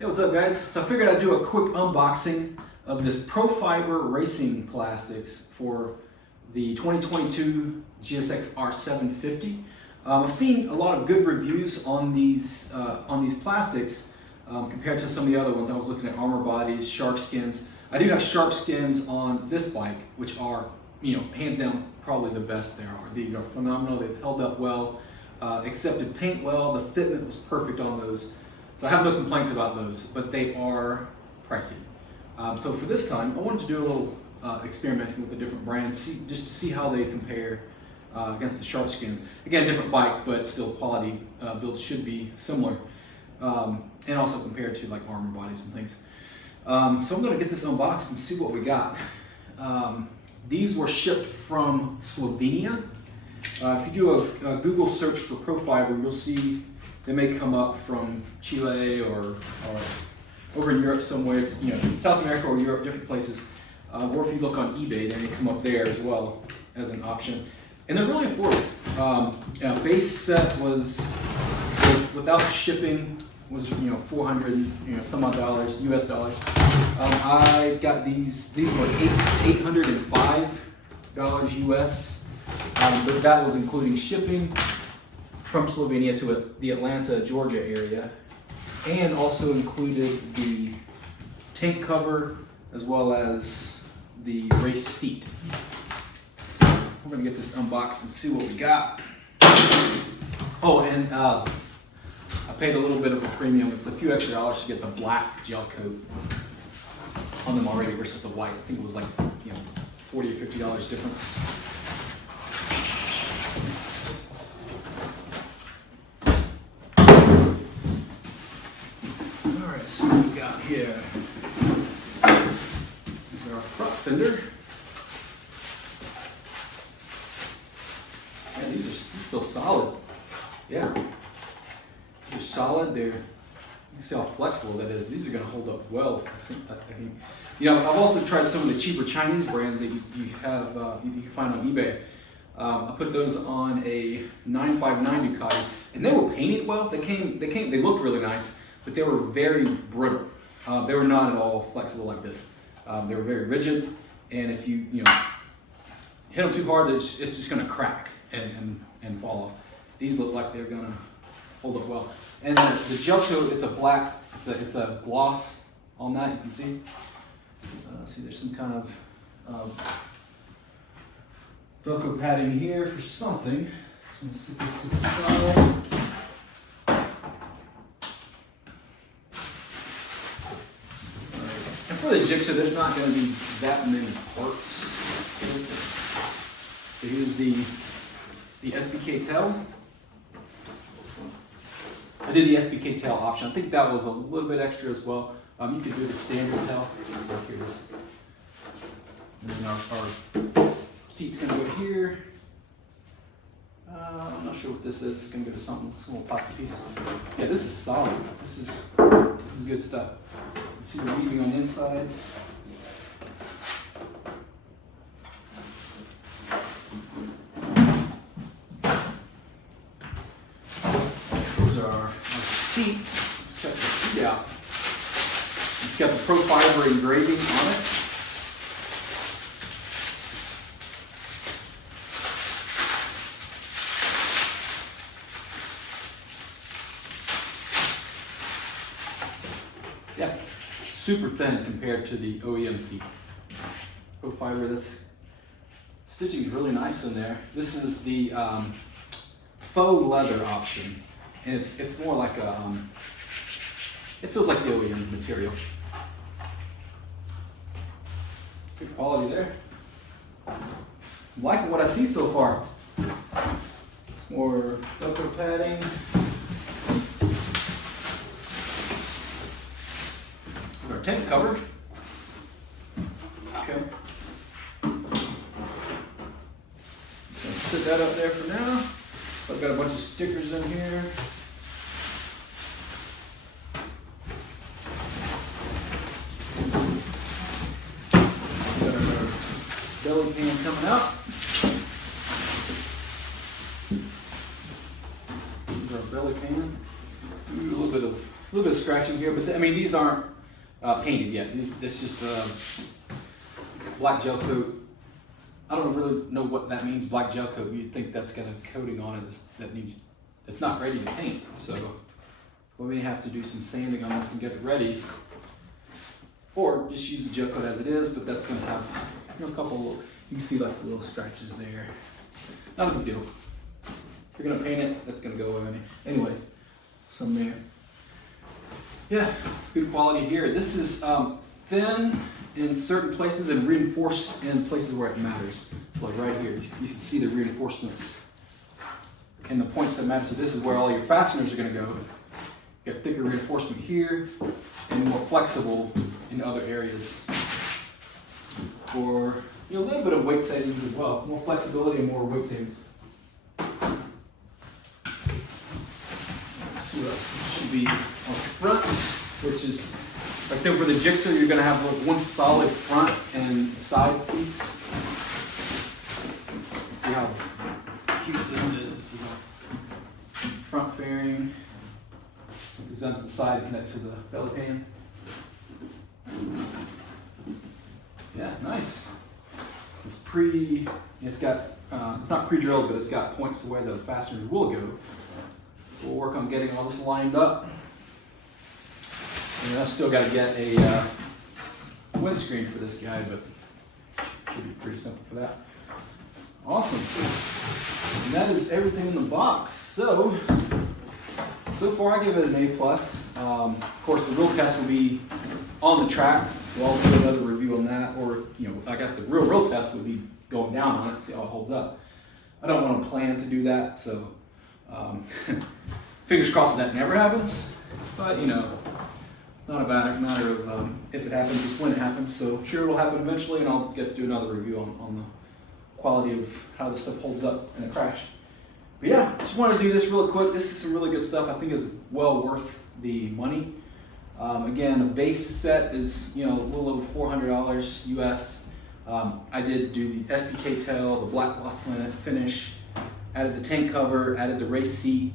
Hey, what's up guys? So I figured I'd do a quick unboxing of this ProFiber racing plastics for the 2022 GSX-R750. I've seen a lot of good reviews on these plastics compared to some of the other ones. I was looking at Armor Bodies, Shark Skins. I do have Shark Skins on this bike, which are, hands down probably the best there are. These are phenomenal. They've held up well, accepted paint well. The fitment was perfect on those. So I have no complaints about those, but they are pricey. So for this time, I wanted to do a little experimenting with a different brand, just to see how they compare against the Shark Skins. Again, different bike, but still quality builds should be similar. And also compared to like Armor Bodies and things. So I'm going to get this unboxed and see what we got. These were shipped from Slovenia. If you do a Google search for ProFiber, you'll see they may come up from Chile or over in Europe somewhere, South America or Europe, different places. Or if you look on eBay, they may come up there as well as an option. And they're really affordable. Base set was, without shipping, was 400 some odd dollars, US dollars. I got these were $805 US, but that was including shipping from Slovenia to the Atlanta, Georgia area, and also included the tank cover as well as the race seat. So we're gonna get this unboxed and see what we got. Oh, and I paid a little bit of a premium. It's a few extra dollars to get the black gel coat on them already versus the white. I think it was like $40 or $50 difference. So what we got here, these are our front fender. Yeah, these feel solid. Yeah, they're solid. You can see how flexible that is. These are going to hold up well. I think. I've also tried some of the cheaper Chinese brands that you can find on eBay. I put those on a 959 Ducati, and they were painted well. They looked really nice. But they were very brittle. They were not at all flexible like this. They were very rigid, and if you hit them too hard, it's just going to crack and fall off. These look like they're going to hold up well. And the gel coat, it's a black, it's a gloss on that. You can see. See, there's some kind of Velcro padding here for something. Let's stick this to the side. For the jigsaw, there's not going to be that many parts. So here's the SBK tail. I did the SBK tail option. I think that was a little bit extra as well. You could do the standard tail. Here it is. And then our seat's going to go here. I'm not sure what this is. It's going to go to some little plastic piece. Yeah, this is solid. This is good stuff. See the weaving on the inside. Those are our seat. Let's check the seat out. It's got the ProFiber engraving on it. Yeah. Super thin compared to the OEM seat. ProFiber, that's stitching is really nice in there. This is the faux leather option, and it's more like a it feels like the OEM material. Good quality there. I'm liking what I see so far. More Velcro padding. Our tent cover. Okay. Gonna sit that up there for now. I've got a bunch of stickers in here. Got our belly pan coming out. Here's our belly pan. A little bit of little bit of scratching here, but I mean, these aren't painted yet. This just black gel coat. I don't really know what that means, black gel coat. You'd think that's got a coating on it that's not ready to paint. So we may have to do some sanding on this and get it ready. Or just use the gel coat as it is, but that's gonna have a couple, you can see like the little scratches there. Not a big deal. If you're gonna paint it, that's gonna go away anyway. Some there. Yeah, good quality here. This is thin in certain places and reinforced in places where it matters. Like right here, you can see the reinforcements and the points that matter. So this is where all your fasteners are gonna go. You got thicker reinforcement here and more flexible in other areas for a little bit of weight savings as well. More flexibility and more weight savings. Let's see what else should be on the front, which is, like I said, for the jigsaw, you're going to have one solid front and side piece. See how cute this is. This is a front fairing. Goes down to the side and connects to the belly pan. Yeah, nice. It's not pre-drilled, but it's got points to where the fasteners will go. So we'll work on getting all this lined up. And I've still got to get a windscreen for this guy, but should be pretty simple for that. Awesome. And that is everything in the box. So far I give it an A+. Of course, the real test will be on the track, so I'll do another review on that, or I guess the real test would be going down on it, see how it holds up. I don't want to plan to do that, so fingers crossed that never happens. But it's not a matter of if it happens, it's when it happens. So I'm sure it'll happen eventually, and I'll get to do another review on the quality of how this stuff holds up in a crash. But yeah, just wanted to do this real quick. This is some really good stuff. I think is well worth the money. Again, a base set is a little over $400 US. I did do the SPK tail, the black gloss finish, added the tank cover, added the race seat,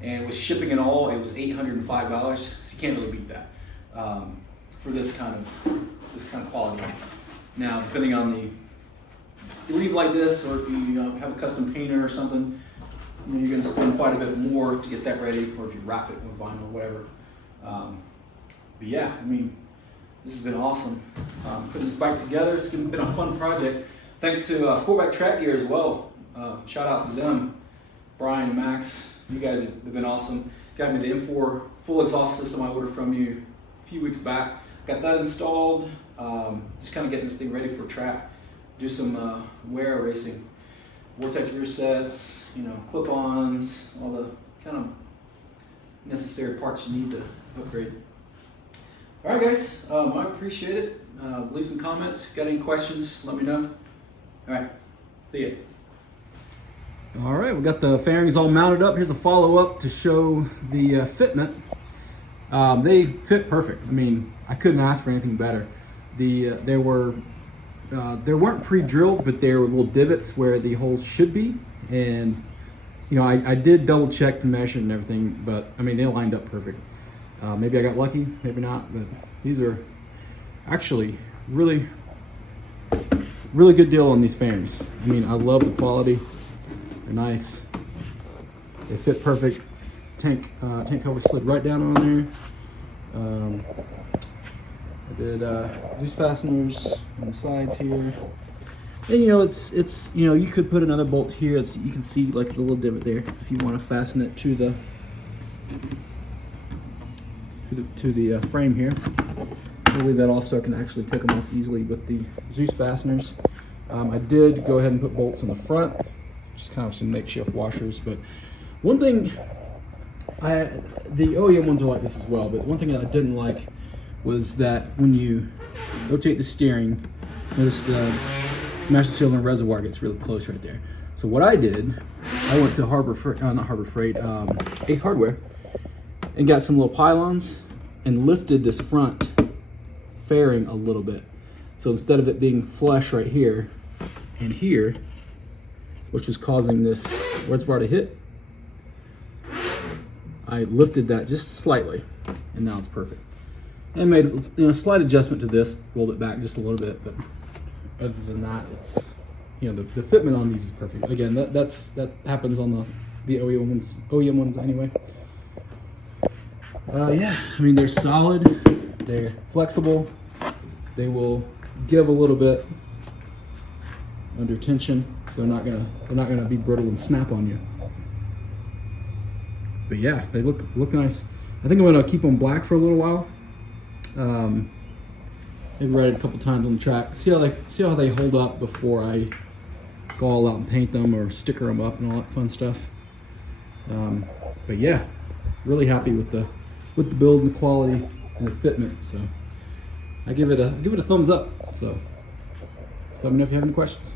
and with shipping and all, it was $805. So you can't really beat that for this kind of quality. Now, depending on if you leave it like this, or if you have a custom painter or something, you're going to spend quite a bit more to get that ready, or if you wrap it with vinyl or whatever. But yeah, I mean, this has been awesome. Putting this bike together, it's been a fun project. Thanks to Sportback Track Gear as well. Shout out to them, Brian and Max. You guys have been awesome. Got me the M4 full exhaust system I ordered from you a few weeks back. Got that installed. Just kind of getting this thing ready for track. Do some wear racing. Vortex rear sets, clip-ons, all the kind of necessary parts you need to upgrade. All right, guys, I appreciate it. Leave some comments. Got any questions, let me know. All right, see ya. All right, we got the fairings all mounted up. Here's a follow-up to show the fitment. They fit perfect. I mean, I couldn't ask for anything better. They weren't pre-drilled, but there were little divots where the holes should be. And, I did double check the measure and everything, but I mean, they lined up perfect. Maybe I got lucky, maybe not, but these are actually really good deal on these fairings. I mean, I love the quality. They're nice. They fit perfect. Tank cover slid right down on there. I did these fasteners on the sides here, and it's you could put another bolt here. You can see like the little divot there if you want to fasten it to the frame here. I'll leave that off so I can actually take them off easily with the Zeus fasteners. I did go ahead and put bolts on the front, just kind of some makeshift washers. But one thing, the OEM ones are like this as well, but one thing that I didn't like was that when you rotate the steering, notice the master cylinder reservoir gets really close right there. So what I did, I went to Ace Hardware, and got some little pylons and lifted this front fairing a little bit. So instead of it being flush right here and here, which was causing this reservoir to hit, I lifted that just slightly, and now it's perfect. I made a slight adjustment to this, rolled it back just a little bit, but other than that, it's the fitment on these is perfect. Again, that happens on the OEM ones anyway. Yeah, I mean, they're solid, they're flexible, they will give a little bit under tension, so they're not gonna be brittle and snap on you. But yeah, they look nice. I think I'm gonna keep them black for a little while. Maybe ride it a couple times on the track. See how they hold up before I go all out and paint them or sticker them up and all that fun stuff. But yeah, really happy with the build and the quality and the fitment. So I give it a thumbs up. So let me know if you have any questions.